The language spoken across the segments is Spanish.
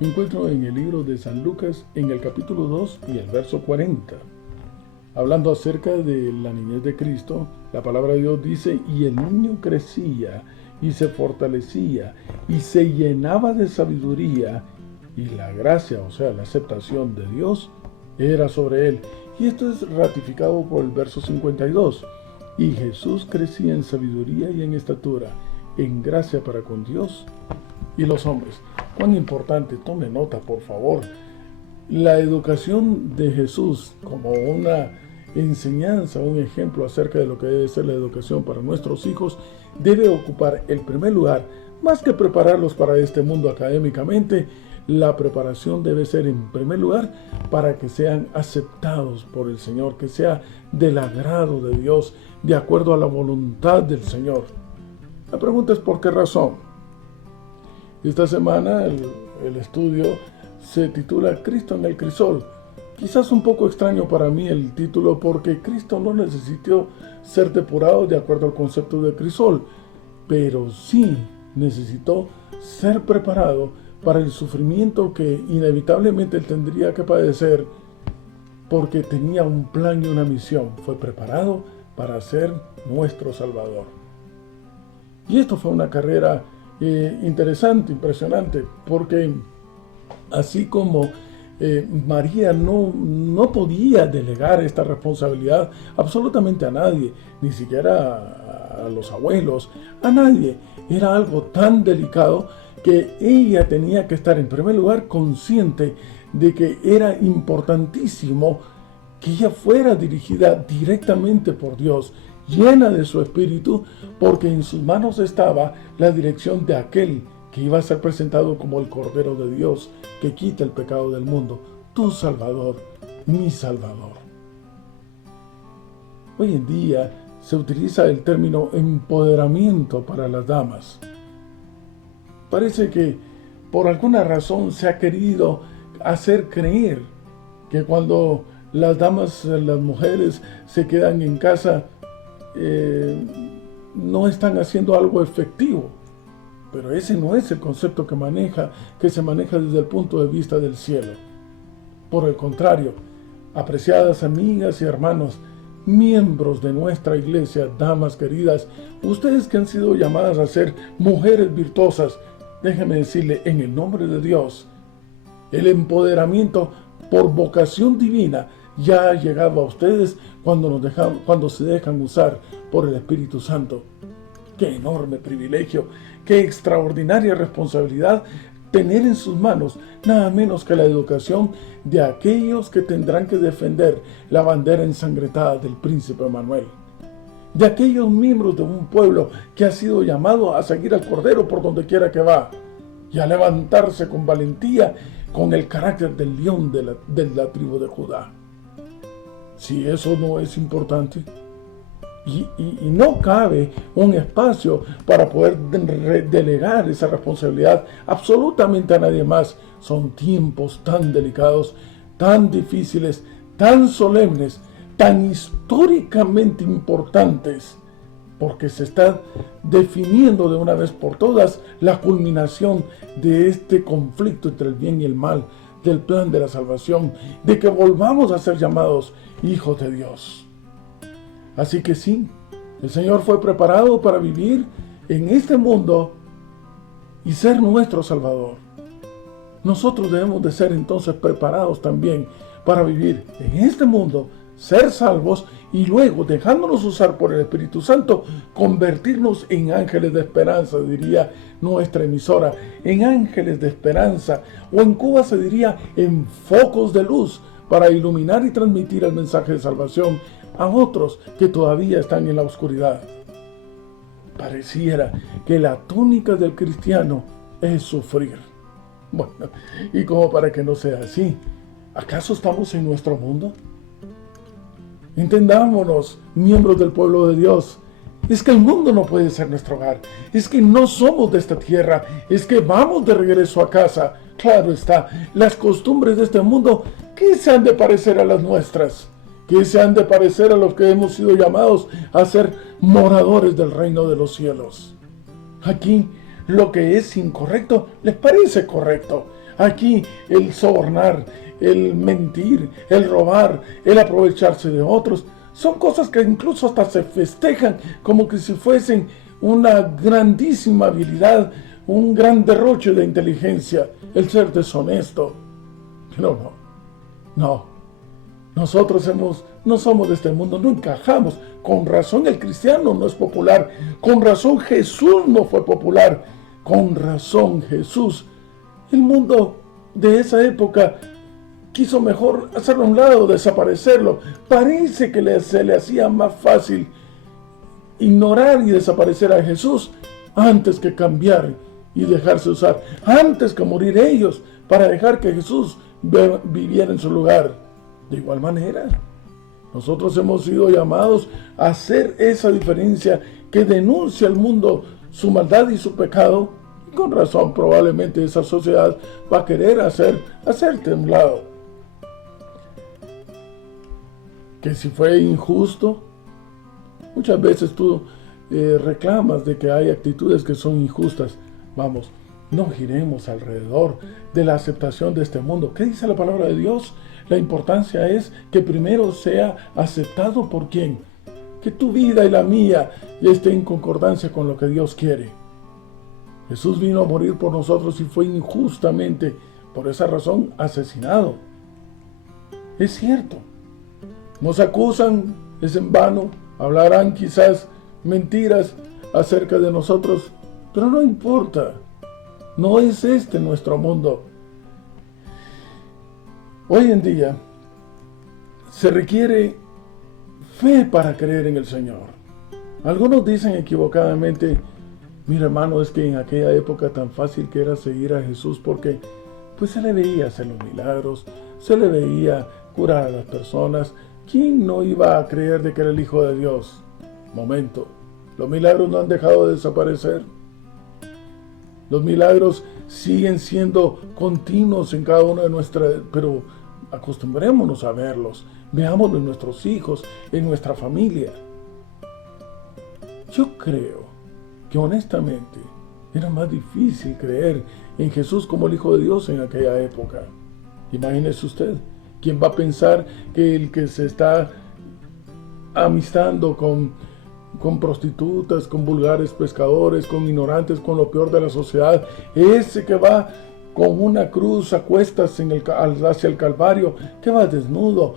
Me encuentro en el libro de San Lucas, en el capítulo 2 y el verso 40. Hablando acerca de la niñez de Cristo, la palabra de Dios dice: y el niño crecía y se fortalecía y se llenaba de sabiduría, y la gracia, o sea, la aceptación de Dios, era sobre él. Y esto es ratificado por el verso 52. Y Jesús crecía en sabiduría y en estatura, en gracia para con Dios y los hombres. Cuán importante, tome nota por favor. La educación de Jesús como una enseñanza, un ejemplo acerca de lo que debe ser la educación para nuestros hijos, debe ocupar el primer lugar. Más que prepararlos para este mundo académicamente, la preparación debe ser en primer lugar para que sean aceptados por el Señor, que sea del agrado de Dios, de acuerdo a la voluntad del Señor. La pregunta es: ¿por qué razón? Esta semana el estudio se titula Cristo en el crisol. Quizás un poco extraño para mí el título, porque Cristo no necesitó ser depurado de acuerdo al concepto de crisol, pero sí necesitó ser preparado para el sufrimiento que inevitablemente él tendría que padecer, porque tenía un plan y una misión. Fue preparado para ser nuestro Salvador. Y esto fue una carrera interesante, impresionante, porque así como María no podía delegar esta responsabilidad absolutamente a nadie, ni siquiera a los abuelos, a nadie. Era algo tan delicado que ella tenía que estar en primer lugar consciente de que era importantísimo que ella fuera dirigida directamente por Dios, llena de su espíritu, porque en sus manos estaba la dirección de aquel que iba a ser presentado como el Cordero de Dios, que quita el pecado del mundo, tu Salvador, mi Salvador. Hoy en día se utiliza el término empoderamiento para las damas. Parece que por alguna razón se ha querido hacer creer que cuando las damas, las mujeres se quedan en casa, no están haciendo algo efectivo. Pero ese no es el concepto que se maneja desde el punto de vista del cielo. Por el contrario, apreciadas amigas y hermanos, miembros de nuestra iglesia, damas queridas, ustedes que han sido llamadas a ser mujeres virtuosas, déjenme decirle, en el nombre de Dios, el empoderamiento por vocación divina ya ha llegado a ustedes cuando se dejan usar por el Espíritu Santo. ¡Qué enorme privilegio! ¡Qué extraordinaria responsabilidad tener en sus manos nada menos que la educación de aquellos que tendrán que defender la bandera ensangrentada del príncipe Manuel! De aquellos miembros de un pueblo que ha sido llamado a seguir al Cordero por donde quiera que va, y a levantarse con valentía, con el carácter del león de la tribu de Judá. Si eso no es importante, y no cabe un espacio para poder delegar esa responsabilidad absolutamente a nadie más. Son tiempos tan delicados, tan difíciles, tan solemnes, tan históricamente importantes, porque se está definiendo de una vez por todas la culminación de este conflicto entre el bien y el mal, del plan de la salvación, de que volvamos a ser llamados hijos de Dios. Así que sí, el Señor fue preparado para vivir en este mundo y ser nuestro Salvador. Nosotros debemos de ser entonces preparados también para vivir en este mundo, ser salvos y luego, dejándonos usar por el Espíritu Santo, convertirnos en ángeles de esperanza, diría nuestra emisora, en ángeles de esperanza, o en Cuba se diría en focos de luz, para iluminar y transmitir el mensaje de salvación a otros que todavía están en la oscuridad. Pareciera que la tónica del cristiano es sufrir. Bueno, y como para que no sea así, ¿acaso estamos en nuestro mundo? Entendámonos, miembros del pueblo de Dios, es que el mundo no puede ser nuestro hogar, es que no somos de esta tierra, es que vamos de regreso a casa. Claro está, las costumbres de este mundo, ¿qué se han de parecer a las nuestras? ¿Qué se han de parecer a los que hemos sido llamados a ser moradores del reino de los cielos? Aquí lo que es incorrecto les parece correcto. Aquí el sobornar, el mentir, el robar, el aprovecharse de otros, son cosas que incluso hasta se festejan como que si fuesen una grandísima habilidad, un gran derroche de inteligencia, el ser deshonesto. Pero no. Nosotros no somos de este mundo, no encajamos. Con razón el cristiano no es popular. Con razón Jesús no fue popular. Con razón Jesús. El mundo de esa época quiso mejor hacerlo a un lado, desaparecerlo. Parece que se le hacía más fácil ignorar y desaparecer a Jesús antes que cambiar y dejarse usar. Antes que morir ellos para dejar que Jesús viviera en su lugar. De igual manera, nosotros hemos sido llamados a hacer esa diferencia que denuncia al mundo su maldad y su pecado. Y con razón probablemente esa sociedad va a querer hacerte a un lado. Que si fue injusto, muchas veces tú reclamas de que hay actitudes que son injustas. Vamos, no giremos alrededor de la aceptación de este mundo. ¿Qué dice la palabra de Dios? La importancia es que primero sea aceptado por ¿quién? Que tu vida y la mía esté en concordancia con lo que Dios quiere. Jesús vino a morir por nosotros y fue injustamente, por esa razón, asesinado. Es cierto. Nos acusan, es en vano, hablarán quizás mentiras acerca de nosotros, pero no importa. No es este nuestro mundo. Hoy en día se requiere fe para creer en el Señor. Algunos dicen equivocadamente, mira hermano, es que en aquella época tan fácil que era seguir a Jesús porque pues se le veía hacer los milagros, se le veía curar a las personas. ¿Quién no iba a creer de que era el Hijo de Dios? Momento, los milagros no han dejado de desaparecer. Los milagros siguen siendo continuos en cada una de nuestras, pero acostumbrémonos a verlos, veámoslo en nuestros hijos, en nuestra familia. Yo creo que honestamente era más difícil creer en Jesús como el Hijo de Dios en aquella época. Imagínese usted, ¿quién va a pensar que el que se está amistando con prostitutas, con vulgares pescadores, con ignorantes, con lo peor de la sociedad, ese que va con una cruz a cuestas hacia el Calvario, que va desnudo?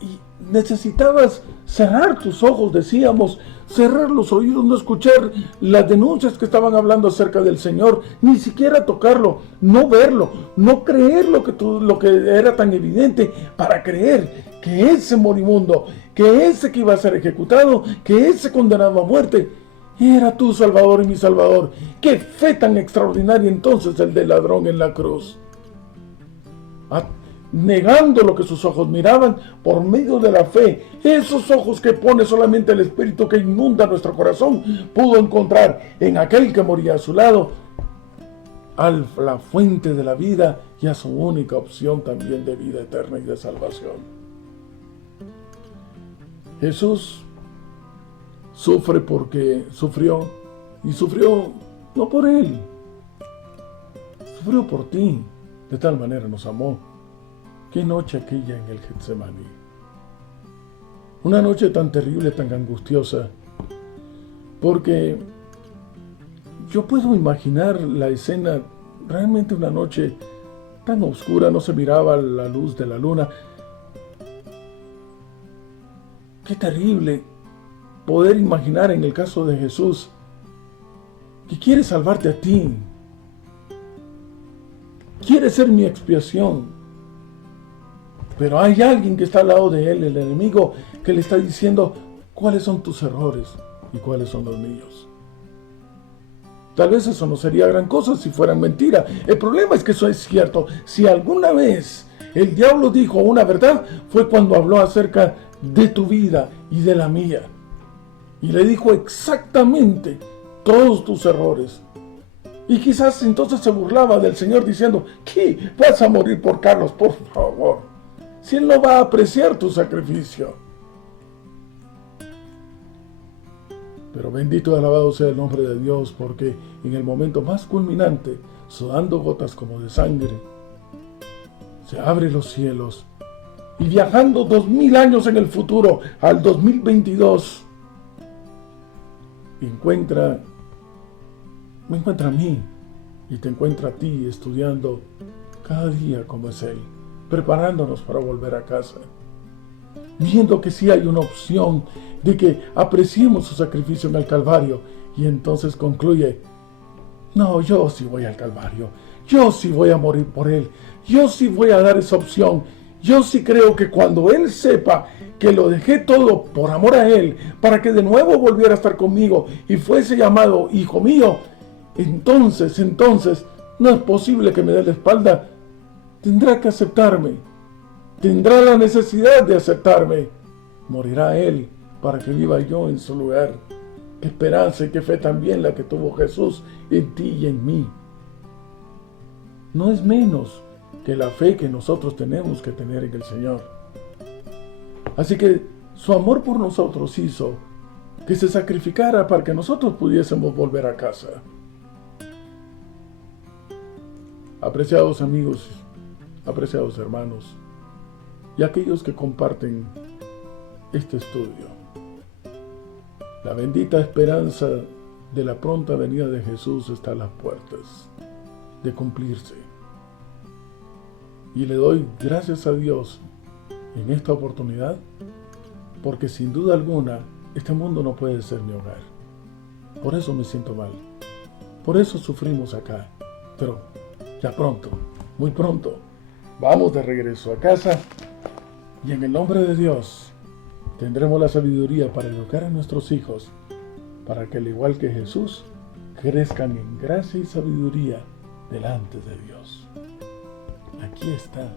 Y necesitabas cerrar tus ojos, decíamos, cerrar los oídos, no escuchar las denuncias que estaban hablando acerca del Señor, ni siquiera tocarlo, no verlo, no creer lo que era tan evidente, para creer que ese moribundo, que ese que iba a ser ejecutado, que ese condenado a muerte, era tu Salvador y mi Salvador. ¡Qué fe tan extraordinaria entonces el del ladrón en la cruz! Negando lo que sus ojos miraban por medio de la fe, esos ojos que pone solamente el Espíritu que inunda nuestro corazón, pudo encontrar en aquel que moría a su lado a la fuente de la vida y a su única opción también de vida eterna y de salvación. Jesús sufre porque sufrió, y sufrió no por él, sufrió por ti. De tal manera nos amó. Qué noche aquella en el Getsemaní. Una noche tan terrible, tan angustiosa, porque yo puedo imaginar la escena, realmente una noche tan oscura, no se miraba la luz de la luna. Qué terrible poder imaginar en el caso de Jesús que quiere salvarte a ti, quiere ser mi expiación. Pero hay alguien que está al lado de él, el enemigo, que le está diciendo cuáles son tus errores y cuáles son los míos. Tal vez eso no sería gran cosa si fuera mentira. El problema es que eso es cierto. Si alguna vez el diablo dijo una verdad, fue cuando habló acerca de tu vida y de la mía. Y le dijo exactamente todos tus errores. Y quizás entonces se burlaba del Señor diciendo, ¿qué? ¿Vas a morir por Carlos? Por favor. Si Él no va a apreciar tu sacrificio. Pero bendito y alabado sea el nombre de Dios, porque en el momento más culminante, sudando gotas como de sangre, se abren los cielos y viajando 2000 años en el futuro, al 2022, me encuentra a mí y te encuentra a ti estudiando cada día como es Él, preparándonos para volver a casa, viendo que sí hay una opción de que apreciemos su sacrificio en el Calvario, y entonces concluye: no, yo sí voy al Calvario, yo sí voy a morir por Él, yo sí voy a dar esa opción, yo sí creo que cuando Él sepa que lo dejé todo por amor a Él, para que de nuevo volviera a estar conmigo y fuese llamado hijo mío, entonces, no es posible que me dé la espalda. Tendrá que aceptarme, tendrá la necesidad de aceptarme. Morirá Él para que viva yo en su lugar. Qué esperanza y qué fe también la que tuvo Jesús en ti y en mí. No es menos que la fe que nosotros tenemos que tener en el Señor. Así que su amor por nosotros hizo que se sacrificara para que nosotros pudiésemos volver a casa. Apreciados amigos, apreciados hermanos, y aquellos que comparten este estudio, la bendita esperanza de la pronta venida de Jesús está a las puertas de cumplirse. Y le doy gracias a Dios en esta oportunidad, porque sin duda alguna este mundo no puede ser mi hogar. Por eso me siento mal, por eso sufrimos acá, pero ya pronto, muy pronto, vamos de regreso a casa, y en el nombre de Dios tendremos la sabiduría para educar a nuestros hijos, para que al igual que Jesús, crezcan en gracia y sabiduría delante de Dios. Aquí está